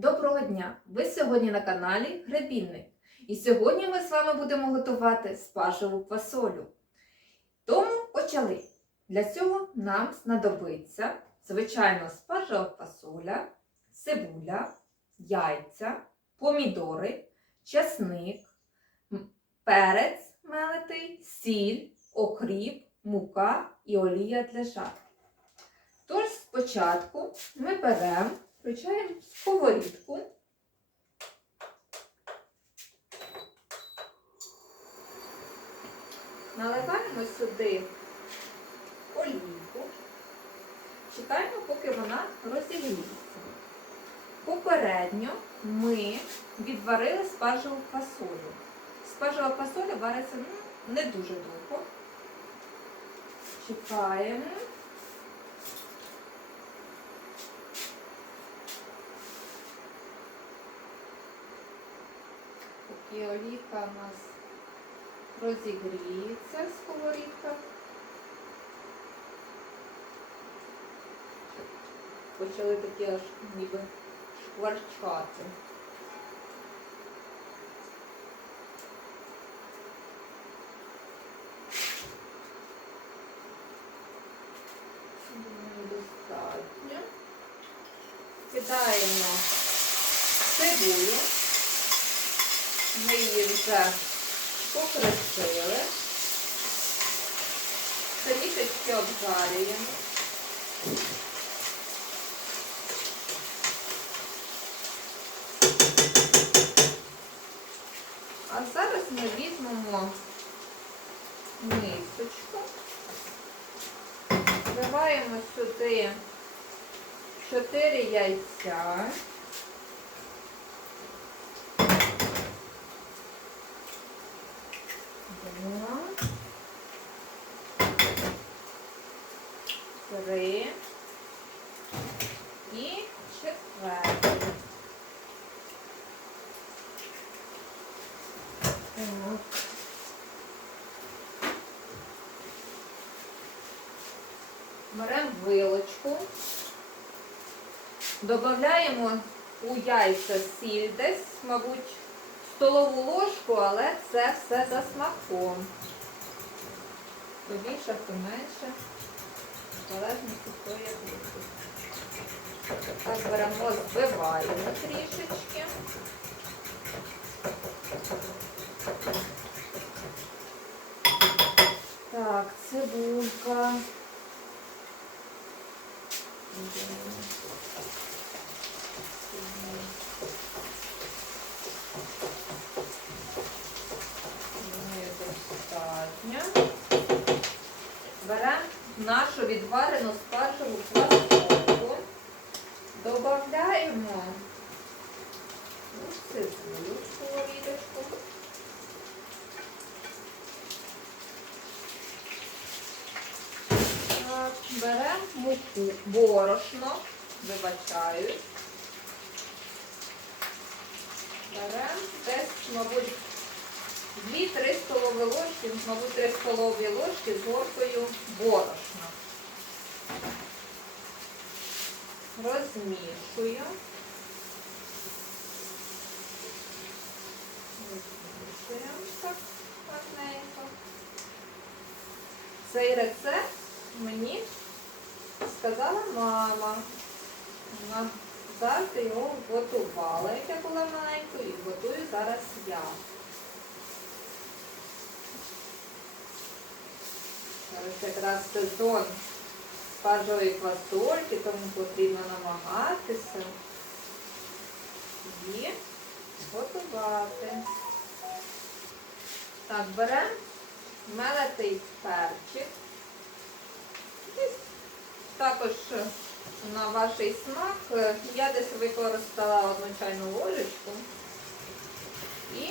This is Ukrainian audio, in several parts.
Доброго дня! Ви сьогодні на каналі Гребінник. І сьогодні ми з вами будемо готувати спаржеву фасолю. Тому почали. Для цього нам знадобиться звичайно спаржева фасоля, цибуля, яйця, помідори, чесник, перець мелитий, сіль, окріп, мука і олія для жару. Тож спочатку ми беремо, включаємо сковорідку. Наливаємо сюди олійку, чекаємо, поки вона розігріється. Попередньо ми відварили спаржеву фасолю. Спаржева фасоля вариться ну, не дуже довго. Чекаємо. Поки олійка у нас розігріється сковорідка. Почали такі аж ніби шкварчати. Кидаємо цибулю. Ми її вже покресили. Трішечки обжарюємо. А зараз ми візьмемо мисочку, вливаємо сюди 4 яйця. Два. Три. І четвертий. Так. Беремо вилочку. Додаємо у яйця сіль десь, мабуть, столову ложку, але це все за смаком. То більше, то менше. В залежності хто як. Так беремо, збиваємо трішечки. Так, цибулька. Думаю, достатньо. Беремо нашу відварену спаржеву фасольку. Добавляємо цибулю сковорідочку. Беремо муку, борошно, вибачаю. Беремо десь, мабуть, 2-3 столові ложки, мабуть, 3 столові ложки з горкою борошна. Розмішую. Розмішуємо так гарненько. Цей рецепт мені сказала мама. Вона завжди його готувала, як я була маленькою, і готую зараз я. Зараз якраз сезон спаржової фасольки, тому потрібно намагатися її готувати. Так, беремо мелетий перчик. Також на ваш смак. Я десь використала одну чайну ложечку. І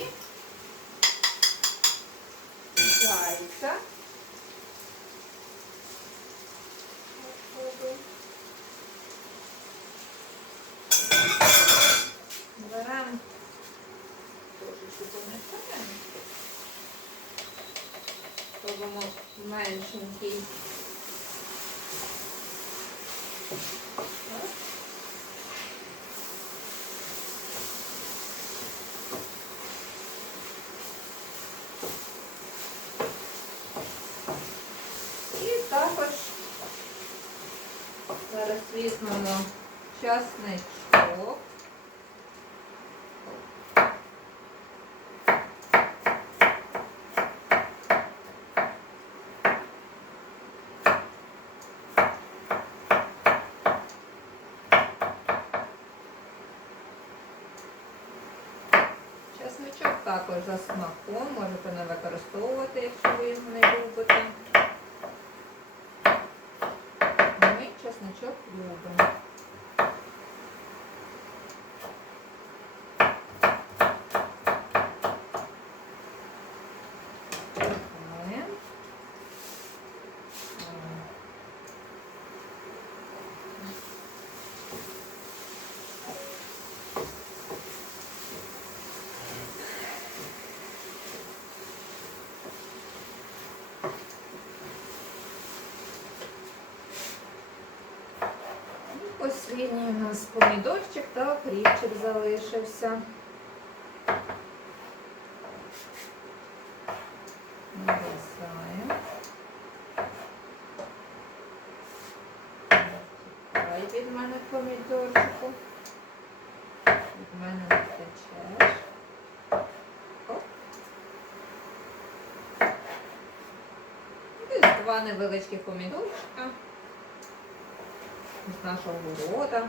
робимо меншенький. Зараз візьмемо часник. Також за смаком, можете не використовувати, якщо ви його не любите. Ми чесночок любимо. Ми. І Останній у нас помідорчик та кріпчик залишився. Нарізаємо. Тікай від мене помідорчику. Від мене не втечеш. Оп. Десь два невеличких помідорчика з нашого города.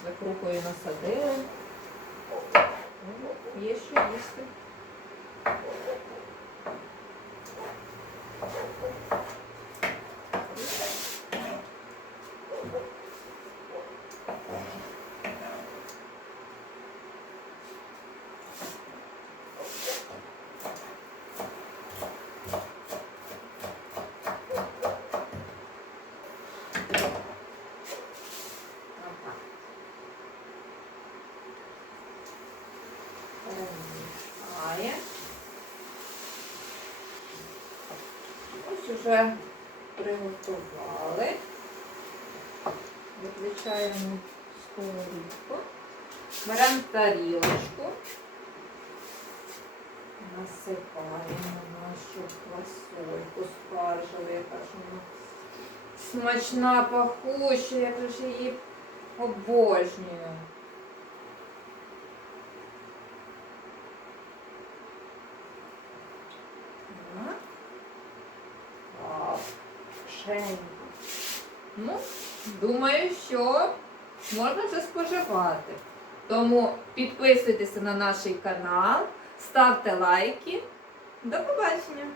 Свекрухою насадили. Є що їсти. Уже приготували. Виключаємо сковорідку. Беремо тарілочку. Насипаємо нашу квасольку спаржеву, яка ж вона смачна, пахуща, я вже її обожнюю. Так. Вау, пшенька. Ну, думаю, що можна це споживати. Тому підписуйтеся на наш канал, ставте лайки. До побачення!